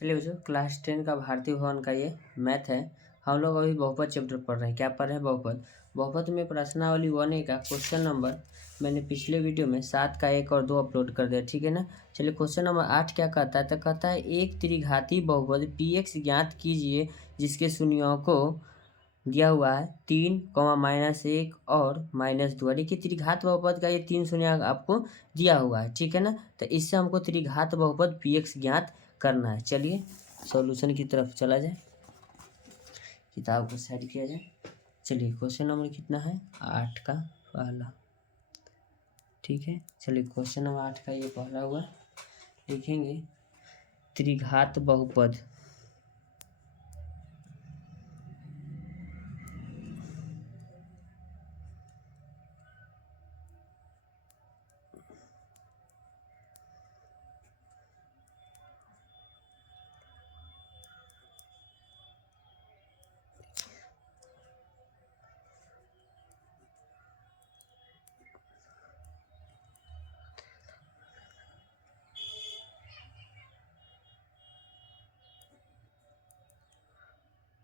चलिए बच्चों, क्लास 10 का भारतीय भवन का ये मैथ है। हम लोग अभी बहुपद चैप्टर पढ़ रहे हैं। क्या पढ़ रहे हैं? बहुपद। बहुपद में प्रश्नावली 1A का क्वेश्चन नंबर मैंने पिछले वीडियो में 7 का 1 और 2 अपलोड कर दिया, ठीक है ना। चलिए क्वेश्चन नंबर 8 क्या कहता है? तो कहता है एक त्रिघाती बहुपद px ज्ञात कीजिए जिसके शून्यों को दिया हुआ है 3, -1 और -2। देखिए त्रिघात बहुपद का ये 3 शून्य आपको दिया हुआ है, ठीक है ना। तो इससे हमको त्रिघात बहुपद px ज्ञात करना है। चलिए सॉल्यूशन की तरफ चला जाए, किताब को साइड किया जाए। चलिए क्वेश्चन नंबर कितना है? 8 का पहला, ठीक है। चलिए क्वेश्चन नंबर 8 का ये पहला हुआ, लिखेंगे त्रिघात बहुपद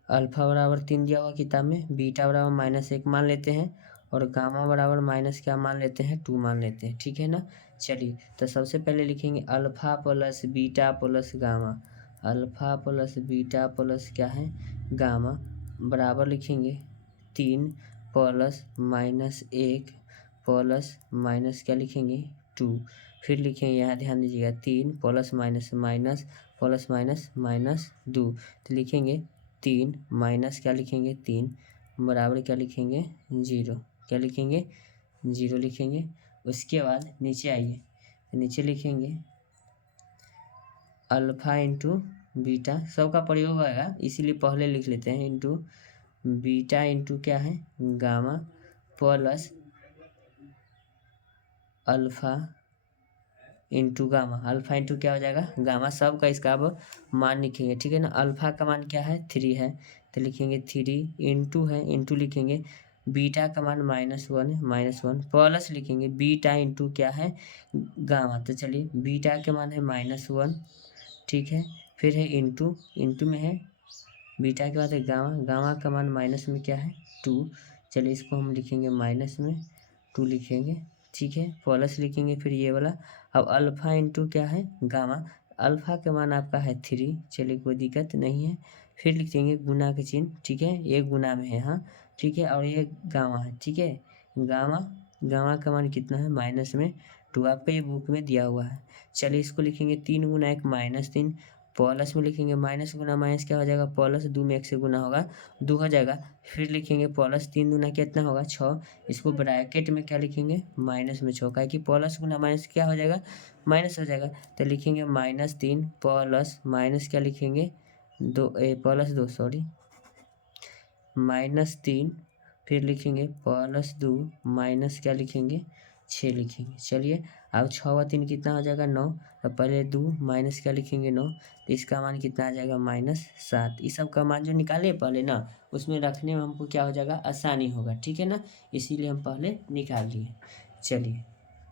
अल्फा बराबर 3 दिया हुआ किताब में, बीटा बराबर -1 मान लेते हैं और गामा बराबर माइनस क्या मान लेते हैं? 2 मान लेते हैं, ठीक है ना। चलिए तो सबसे पहले लिखेंगे alpha plus beta plus gamma. Alpha plus beta plus क्या है? गामा बराबर लिखेंगे 3 प्लस -1 प्लस माइनस क्या लिखेंगे? 2। फिर लिखेंगे, यहाँ ध्यान दीजिएगा, 3 plus minus minus plus minus -2। तो लिखेंगे 3 माइनस क्या लिखेंगे? 3 बराबर क्या लिखेंगे? 0। क्या लिखेंगे? 0 लिखेंगे। उसके बाद नीचे आइए, नीचे लिखेंगे अल्फा इंटू बीटा, सबका प्रयोग होगा इसीलिए पहले लिख लेते हैं, इंटू बीटा इंटू क्या है? Gamma plus alpha into gamma. Alpha into क्या हो जाएगा? गामा। सब का इसका अब मान लिखेंगे, ठीक है ना। अल्फा का मान क्या है? 3 है, तो लिखेंगे 3 इंटू है, इंटू लिखेंगे बीटा का मान -1 है, -1 प्लस लिखेंगे बीटा इंटू क्या है? गामा। तो चलिए बीटा के मान है -1, ठीक है। फिर है इंटू, इंटू में है बीटा के बाद है गामा, गामा का मान माइनस में क्या है? 2। चलिए इसको हम लिखेंगे माइनस में 2 लिखेंगे, ठीक है। प्लस लिखेंगे फिर ये वाला। अब अल्फा इंटू क्या है? गामा। अल्फा का मान आपका है 3, चलिए कोई दिक्कत नहीं है। फिर लिखेंगे गुना के चिन्ह, ठीक है, ये गुना में है, हाँ ठीक है। और ये गामा है, ठीक है। गामा, गामा का मान कितना है? -2। आपका ये बुक में दिया हुआ है। चलिए इसको लिखेंगे 3 गुना 1 -3, प्लस में लिखेंगे माइनस गुना माइनस क्या हो जाएगा? प्लस, 2 में 1 से गुना होगा 2 हो जाएगा। फिर लिखेंगे प्लस 3 गुना कितना होगा? 6। इसको ब्रैकेट में क्या लिखेंगे? माइनस में 6, का कि प्लस गुना माइनस क्या हो जाएगा? माइनस हो जाएगा। तो लिखेंगे -3 प्लस माइनस क्या लिखेंगे? +2 सॉरी, -3 फिर लिखेंगे +2 माइनस क्या लिखेंगे? 6 लिखेंगे। चलिए अब 6 व 3 कितना हो जाएगा? 9। तो पहले 2 माइनस क्या लिखेंगे? 9। तो इसका मान कितना आ जाएगा? -7। इस सब का मान जो निकाले पहले ना, उसमें रखने में हमको क्या हो जाएगा? आसानी होगा, ठीक है ना। इसीलिए हम पहले निकाल लिए। चलिए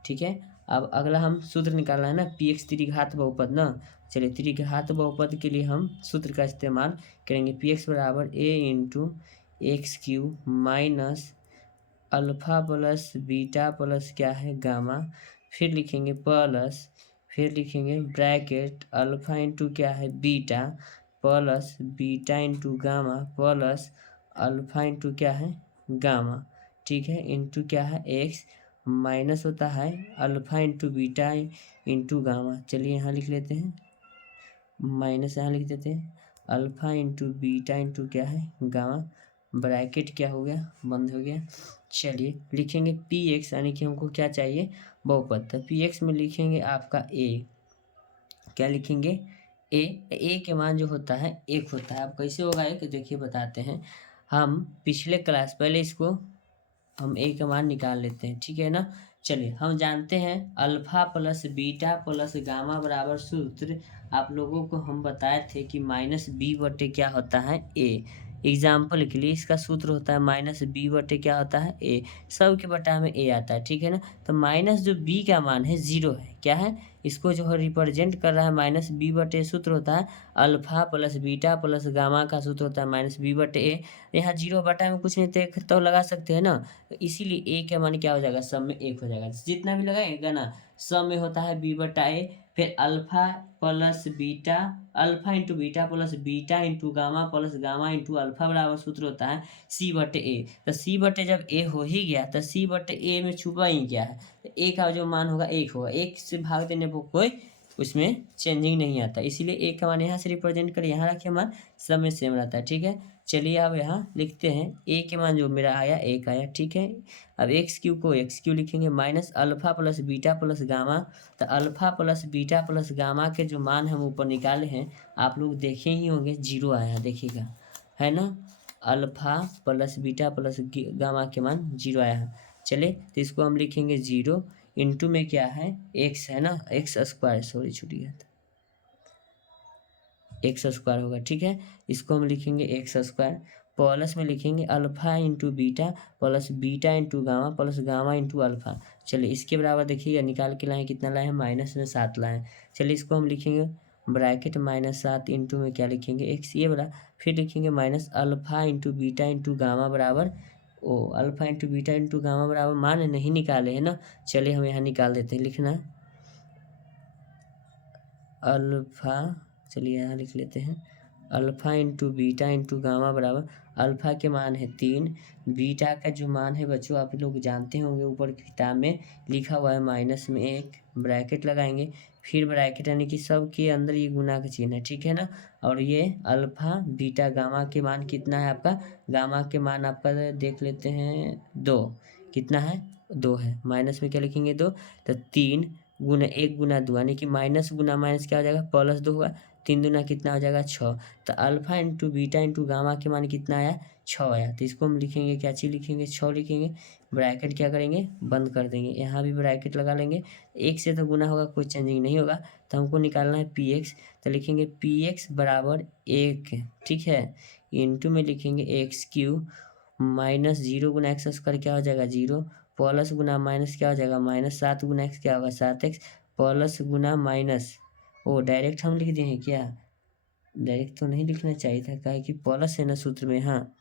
ठीक है। अब अगला हम सूत्र निकालना है ना, px त्रिघात बहुपद ना। चलिए त्रिघात बहुपद के लिए हम सूत्र का इस्तेमाल करेंगे। px बराबर a into x³ minus alpha plus beta plus क्या है? गामा। फिर लिखेंगे प्लस, फिर लिखेंगे ब्रैकेट अल्फा इंटू क्या है? Beta plus beta into gamma plus alpha into क्या है? गामा, ठीक है, इंटू क्या है? एक्स माइनस होता है alpha into beta into gamma. चलिए यहाँ लिख लेते हैं, माइनस यहाँ लिख देते हैं अल्फा इंटू बीटा इंटू क्या है? गामा। ब्रैकेट क्या हो गया? बंद हो गया। चलिए लिखेंगे px, यानी कि हमको क्या चाहिए? बहुपद। तो px में लिखेंगे आपका a, क्या लिखेंगे? a के मान जो होता है 1 होता है। अब कैसे होगा एक? देखिए बताते हैं। हम पिछले क्लास, पहले इसको हम a का मान निकाल लेते हैं, ठीक है ना। चलिए हम जानते हैं alpha plus beta plus gamma बराबर सूत्र आप लोगों को हम बताए थे कि -b/क्या होता है? a। एग्जाम्पल के लिए इसका सूत्र होता है माइनस बी बटे क्या होता है ए, सब के बटा में ए आता है, ठीक है ना। तो माइनस जो बी का मान है 0 है, क्या है, इसको जो है रिप्रेजेंट कर रहा है माइनस बी बटे, सूत्र होता है alpha plus beta plus gamma का सूत्र होता है माइनस बी बटे ए। यहाँ 0 बटा में कुछ नहीं तो लगा सकते हैं ना, तो इसीलिए ए का मान क्या हो जाएगा, सब में 1 हो जाएगा, जितना भी लगाएगा ना सब में होता है बी बटा ए। फिर alpha plus beta, alpha into beta plus beta into gamma plus gamma into alpha बराबर सूत्र होता है सी बटे ए। तो सी बटे जब ए हो ही गया तो सी बटे ए में छुपा ही क्या है, तो ए का जो मान होगा 1 होगा, 1 से भाग देने पर कोई उसमें चेंजिंग नहीं आता, इसीलिए ए का मान यहाँ से रिप्रेजेंट कर यहाँ रखे मान सब में सेम रहता है, ठीक है। चलिए अब यहाँ लिखते हैं ए के मान जो मेरा आया 1 आया, ठीक है। अब एक्स क्यू को एक्स क्यू लिखेंगे minus alpha plus beta plus gamma, तो alpha plus beta plus gamma के जो मान हम ऊपर निकाले हैं आप लोग देखे ही होंगे 0 आया, देखिएगा है ना, alpha plus beta plus gamma के मान 0 आया है। चलिए तो इसको हम लिखेंगे 0 इंटू में क्या है एक्स है ना, एक्स स्क्वायर, सॉरी छूट गया था, एक्स स्क्वायर होगा, ठीक है। इसको हम लिखेंगे एक्स स्क्वायर, प्लस में लिखेंगे alpha into beta plus beta into gamma plus gamma into alpha. चलिए इसके बराबर देखिएगा निकाल के लाएँ, कितना लाए हैं माइनस में 7 लाएँ। चलिए इसको हम लिखेंगे ब्रैकेट -7 इंटू में क्या लिखेंगे एक्स ये वाला, फिर लिखेंगे minus alpha into beta into gamma बराबर ओ, alpha into beta into gamma बराबर मान नहीं निकाले है ना, चलिए हम यहाँ निकाल देते हैं, लिखना अल्फा, चलिए यहाँ लिख लेते हैं alpha into beta into gamma बराबर, अल्फा के मान है 3, बीटा का जो मान है बच्चों आप लोग जानते होंगे ऊपर किताब में लिखा हुआ है माइनस में 1, ब्रैकेट लगाएंगे, फिर ब्रैकेट यानी कि सब के अंदर ये गुना का चिन्ह है, ठीक है ना। और ये अल्फा बीटा गामा के मान कितना है आपका, गामा के मान आपका देख लेते हैं 2, कितना है 2 है, माइनस में क्या लिखेंगे 2, तो 3 गुना 1 गुना 2 यानी कि माइनस गुना माइनस क्या हो जाएगा प्लस 2 होगा, 3 दूना कितना हो जाएगा 6, तो alpha into beta into gamma के मान कितना आया 6 आया, तो इसको हम लिखेंगे क्या चीज़ लिखेंगे 6 लिखेंगे, ब्रैकेट क्या करेंगे बंद कर देंगे, यहाँ भी ब्रैकेट लगा लेंगे, 1 से तो गुना होगा कोई चेंजिंग नहीं होगा, तो हमको निकालना है पी एक्स, तो लिखेंगे पी एक्स बराबर 1, ठीक है, इंटू में लिखेंगे एक्स क्यू माइनस 0 गुना एक्स स्क्वायर क्या हो जाएगा 0, प्लस गुना माइनस क्या हो जाएगा -7 गुना एक्स क्या होगा 7x प्लस गुना माइनस, ओ डायरेक्ट हम लिख दिए हैं क्या, डायरेक्ट तो नहीं लिखना चाहिए था, काहे कि प्लस है ना सूत्र में, हाँ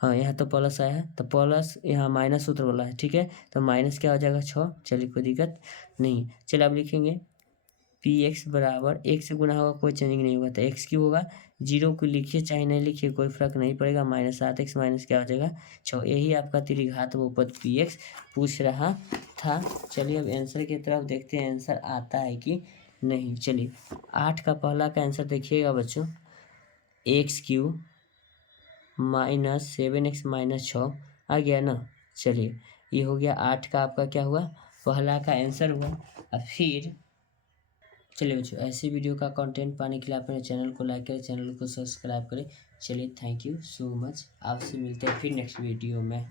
हाँ यहाँ तो प्लस आया है, तो प्लस यहाँ माइनस सूत्र वाला है, ठीक है, तो माइनस क्या हो जाएगा 6, चलिए कोई दिक्कत नहीं। चलिए अब लिखेंगे पी एक्स बराबर 1 से गुना होगा कोई चेंजिंग नहीं होगा, तो एक्स क्यू होगा, 0 को लिखिए चाहे नहीं लिखिए कोई फर्क नहीं पड़ेगा, -7x माइनस क्या हो जाएगा 6, यही आपका त्रिघात बहुपद पी एक्स पूछ रहा था। चलिए अब आंसर की तरफ देखते हैं आंसर आता है कि नहीं। चलिए 8 का पहला का आंसर देखिएगा बच्चों, एक्स क्यू -7x माइनस 6 आ गया ना। चलिए ये हो गया 8 का आपका क्या हुआ पहला का आंसर हुआ। अब फिर चलिए बच्चों ऐसे वीडियो का कंटेंट पाने के लिए आप मेरे चैनल को लाइक करें, चैनल को सब्सक्राइब करें। चलिए थैंक यू सो मच, आपसे मिलते हैं फिर नेक्स्ट वीडियो में।